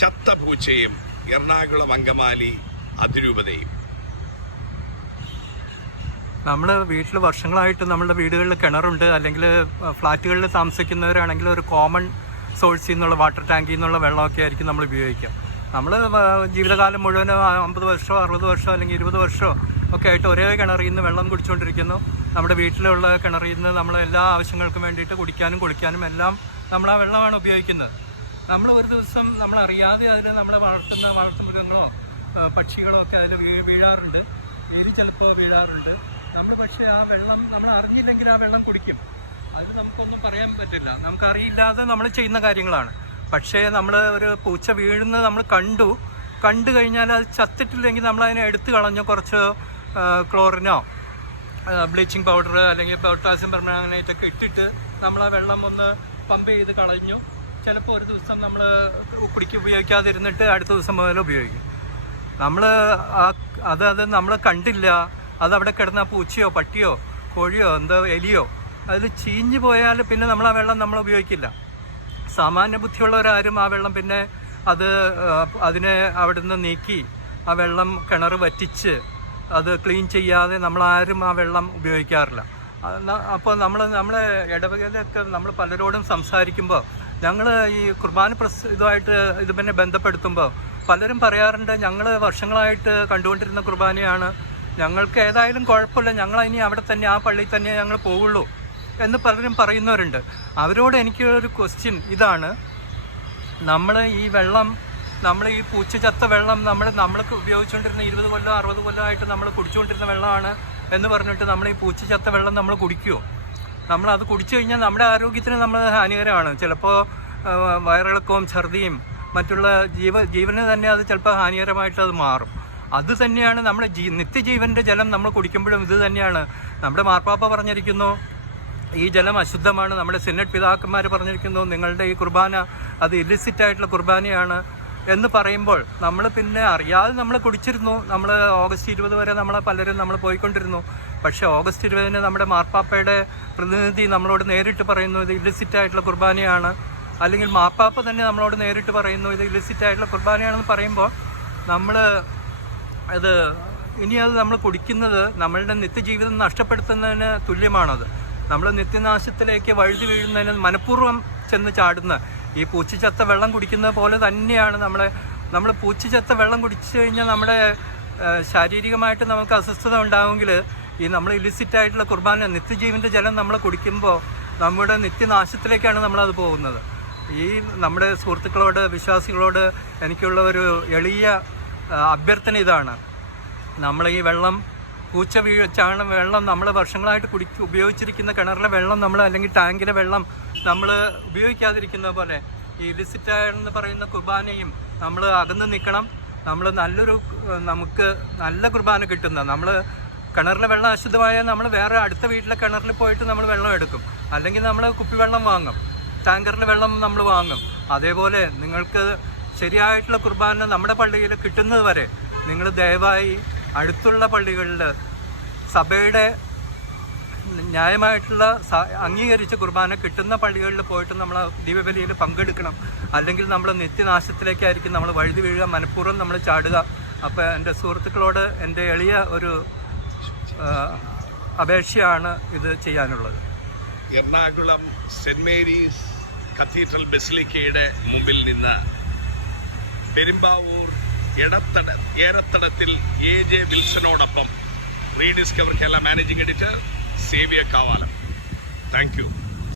ചത്ത പൂച്ചയും എറണാകുളം അങ്കമാലി അതിരൂപതയും. നമ്മൾ വീട്ടിൽ വർഷങ്ങളായിട്ട് നമ്മുടെ വീടുകളിൽ കിണറുണ്ട്. അല്ലെങ്കിൽ ഫ്ലാറ്റുകളിൽ താമസിക്കുന്നവരാണെങ്കിൽ ഒരു കോമൺ സോഴ്സിൽ നിന്നുള്ള വാട്ടർ ടാങ്കിൽ നിന്നുള്ള വെള്ളമൊക്കെ ആയിരിക്കും നമ്മൾ ഉപയോഗിക്കുക. നമ്മൾ ജീവിതകാലം മുഴുവൻ അമ്പത് വർഷമോ അറുപത് വർഷമോ അല്ലെങ്കിൽ ഇരുപത് വർഷമോ ഒക്കെ ആയിട്ട് ഒരേ കിണറിൽ നിന്ന് വെള്ളം കുടിച്ചുകൊണ്ടിരിക്കുന്നു. നമ്മുടെ വീട്ടിലുള്ള കിണറിൽ നിന്ന് നമ്മൾ എല്ലാ ആവശ്യങ്ങൾക്കും വേണ്ടിയിട്ട് കുടിക്കാനും കുളിക്കാനും എല്ലാം നമ്മൾ ആ വെള്ളമാണ് ഉപയോഗിക്കുന്നത്. നമ്മൾ ഒരു ദിവസം നമ്മൾ അറിയാതെ അതിൽ നമ്മളെ വളർത്തുന്ന വളർത്തുമൃഗങ്ങളോ പക്ഷികളോ ഒക്കെ അതിൽ വീഴാറുണ്ട്. എലി ചിലപ്പോൾ വീഴാറുണ്ട്. നമ്മൾ പക്ഷേ ആ വെള്ളം നമ്മൾ അറിഞ്ഞില്ലെങ്കിൽ ആ വെള്ളം കുടിക്കും. അത് നമുക്കൊന്നും പറയാൻ പറ്റില്ല. നമുക്ക് അറിയില്ലാതെ നമ്മൾ ചെയ്യുന്ന കാര്യങ്ങളാണ്. പക്ഷേ നമ്മൾ ഒരു പൂച്ച വീഴുന്നത് നമ്മൾ കണ്ടു. കണ്ടു കഴിഞ്ഞാൽ അത് ചത്തിട്ടില്ലെങ്കിൽ നമ്മൾ അതിനെ എടുത്തു കളഞ്ഞ് കുറച്ച് ക്ലോറിനോ ബ്ലീച്ചിങ് പൗഡർ അല്ലെങ്കിൽ പൊട്ടാസ്യം പെർമാനേറ്റ് ഒക്കെ ഇട്ടിട്ട് നമ്മൾ ആ വെള്ളം ഒന്ന് പമ്പ് ചെയ്ത് കളഞ്ഞു. ചിലപ്പോൾ ഒരു ദിവസം നമ്മൾ കുടിക്ക് ഉപയോഗിക്കാതിരുന്നിട്ട് അടുത്ത ദിവസം മുതൽ ഉപയോഗിക്കും. നമ്മൾ അത് അത് നമ്മൾ കണ്ടില്ല. അത് അവിടെ കിടന്ന പൂച്ചയോ പട്ടിയോ കോഴിയോ എന്തോ എലിയോ അതിൽ ചീഞ്ഞു പോയാൽ പിന്നെ നമ്മൾ ആ വെള്ളം നമ്മൾ ഉപയോഗിക്കില്ല. സാമാന്യ ബുദ്ധിയുള്ളവരാരും ആ വെള്ളം പിന്നെ അത് അതിനെ അവിടുന്ന് നീക്കി ആ വെള്ളം കിണർ വറ്റിച്ച് അത് ക്ലീൻ ചെയ്യാതെ നമ്മളാരും ആ വെള്ളം ഉപയോഗിക്കാറില്ല. അപ്പോൾ നമ്മൾ നമ്മളെ ഇടവകയിലൊക്കെ നമ്മൾ പലരോടും സംസാരിക്കുമ്പോൾ ഞങ്ങൾ ഈ കുർബാന പ്രസ് ഇതുമായിട്ട് ഇത് പിന്നെ ബന്ധപ്പെടുത്തുമ്പോൾ പലരും പറയാറുണ്ട് ഞങ്ങൾ വർഷങ്ങളായിട്ട് കണ്ടുകൊണ്ടിരുന്ന കുർബാനയാണ്. ഞങ്ങൾക്ക് ഏതായാലും കുഴപ്പമില്ല. ഞങ്ങൾ ഇനി അവിടെ തന്നെ ആ പള്ളി തന്നെ ഞങ്ങൾ പോവുള്ളൂ എന്ന് പലരും പറയുന്നവരുണ്ട്. അവരോട് എനിക്ക് ഒരു ക്വസ്റ്റ്യൻ ഇതാണ്. നമ്മൾ ഈ വെള്ളം നമ്മൾ ഈ പൂച്ച ചത്ത വെള്ളം നമ്മൾ നമ്മൾക്ക് ഉപയോഗിച്ചുകൊണ്ടിരുന്ന ഇരുപത് കൊല്ലം അറുപത് കൊല്ലമായിട്ട് നമ്മൾ കുടിച്ചുകൊണ്ടിരുന്ന വെള്ളമാണ് എന്ന് പറഞ്ഞിട്ട് നമ്മൾ ഈ പൂച്ച ചത്ത വെള്ളം നമ്മൾ കുടിക്കുമോ നമ്മൾ അത് കുടിച്ചു കഴിഞ്ഞാൽ നമ്മുടെ ആരോഗ്യത്തിന് നമ്മൾ ഹാനികരമാണ്. ചിലപ്പോൾ വയറിളക്കവും ഛർദിയും മറ്റുള്ള ജീവ ജീവന് തന്നെ അത് ചിലപ്പോൾ ഹാനികരമായിട്ട് അത് മാറും. അത് തന്നെയാണ് നമ്മുടെ ജീ നിത്യജീവന്റെ ജലം നമ്മൾ കുടിക്കുമ്പോഴും ഇത് തന്നെയാണ്. നമ്മുടെ മാർപ്പാപ്പ പറഞ്ഞിരിക്കുന്നു ഈ ജലം അശുദ്ധമാണ്. നമ്മുടെ സിനറ്റ് പിതാക്കന്മാർ പറഞ്ഞിരിക്കുന്നു നിങ്ങളുടെ ഈ കുർബാന അത് ഇല്ലിസിറ്റായിട്ടുള്ള കുർബാനയാണ്. എന്ന് പറയുമ്പോൾ നമ്മൾ പിന്നെ അറിയാതെ നമ്മൾ കുടിച്ചിരുന്നു. നമ്മൾ ഓഗസ്റ്റ് ഇരുപത് വരെ നമ്മൾ പലരും നമ്മൾ പോയിക്കൊണ്ടിരുന്നു. പക്ഷേ ഓഗസ്റ്റ് ഇരുപതിന് നമ്മുടെ മാർപ്പാപ്പയുടെ പ്രതിനിധി നമ്മളോട് നേരിട്ട് പറയുന്നു ഇത് ഇല്ലിസിറ്റ് ആയിട്ടുള്ള കുർബാനയാണ്. അല്ലെങ്കിൽ മാർപ്പാപ്പ തന്നെ നമ്മളോട് നേരിട്ട് പറയുന്നു ഇത് ഇല്ലിസിറ്റ് ആയിട്ടുള്ള കുർബാനയാണെന്ന് പറയുമ്പോൾ നമ്മൾ അത് ഇനി അത് നമ്മൾ കുടിക്കുന്നത് നമ്മളുടെ നിത്യജീവിതം നഷ്ടപ്പെടുത്തുന്നതിന് തുല്യമാണത്. നമ്മൾ നിത്യനാശത്തിലേക്ക് വഴുതി വീഴുന്നതിന് മനഃപൂർവം ചെന്ന് ചാടുന്ന ഈ പൂച്ചിച്ചത്ത വെള്ളം കുടിക്കുന്നത് പോലെ തന്നെയാണ് നമ്മളെ നമ്മൾ പൂച്ചിച്ചത്ത വെള്ളം കുടിച്ചു കഴിഞ്ഞാൽ നമ്മുടെ ശാരീരികമായിട്ട് നമുക്ക് അസ്വസ്ഥത ഉണ്ടാവുമെങ്കിൽ ഈ നമ്മൾ ഇലിസിറ്റ് ആയിട്ടുള്ള കുർബാന നിത്യജീവിന്റെ ജലം നമ്മൾ കുടിക്കുമ്പോൾ നമ്മുടെ നിത്യനാശത്തിലേക്കാണ് നമ്മളത് പോകുന്നത്. ഈ നമ്മുടെ സുഹൃത്തുക്കളോട് വിശ്വാസികളോട് എനിക്കുള്ള ഒരു എളിയ അഭ്യർത്ഥന ഇതാണ്. നമ്മൾ ഈ വെള്ളം പൂച്ച വീഴ്ചാണ് വെള്ളം നമ്മൾ വർഷങ്ങളായിട്ട് കുടി ഉപയോഗിച്ചിരിക്കുന്ന കിണറിലെ വെള്ളം നമ്മൾ അല്ലെങ്കിൽ ടാങ്കിലെ വെള്ളം നമ്മൾ ഉപയോഗിക്കാതിരിക്കുന്ന പോലെ ഈ ലിസിറ്റ് എന്ന് പറയുന്ന കുർബാനയും നമ്മൾ അകന്ന് നിൽക്കണം നമ്മൾ നല്ലൊരു നമുക്ക് നല്ല കുർബാന കിട്ടുന്ന നമ്മൾ കിണറിലെ വെള്ളം അശുദ്ധമായാൽ നമ്മൾ വേറെ അടുത്ത വീട്ടിലെ കിണറിൽ പോയിട്ട് നമ്മൾ വെള്ളം എടുക്കും. അല്ലെങ്കിൽ നമ്മൾ കുപ്പിവെള്ളം വാങ്ങും. ടാങ്കറിലെ വെള്ളം നമ്മൾ വാങ്ങും. അതേപോലെ നിങ്ങൾക്ക് ശരിയായിട്ടുള്ള കുർബാന നമ്മുടെ പള്ളിയിൽ കിട്ടുന്നത് വരെ നിങ്ങൾ ദയവായി അടുത്തുള്ള പള്ളികളിൽ സഭയുടെ ന്യായമായിട്ടുള്ള അംഗീകരിച്ച കുർബാന കിട്ടുന്ന പള്ളികളിൽ പോയിട്ട് നമ്മൾ ദീപബലിയിൽ പങ്കെടുക്കണം. അല്ലെങ്കിൽ നമ്മൾ നിത്യനാശത്തിലേക്കായിരിക്കും നമ്മൾ വഴുതി വീഴുക മനഃപൂർവം നമ്മൾ ചാടുക. അപ്പോൾ എന്റെ സുഹൃത്തുക്കളോട് എന്റെ എളിയ ഒരു അപേക്ഷയാണ് ഇത് ചെയ്യാനുള്ളത്. എറണാകുളം സെന്റ് മേരീസ് കത്തീഡ്രൽ ബസിലിക്കയുടെ മുമ്പിൽ നിന്ന് Perumbavoor ഏറത്തടത്തിൽ A J വിൽസനോടൊപ്പം rediscover Kerala managing editor Xavier కావాలి? Thank you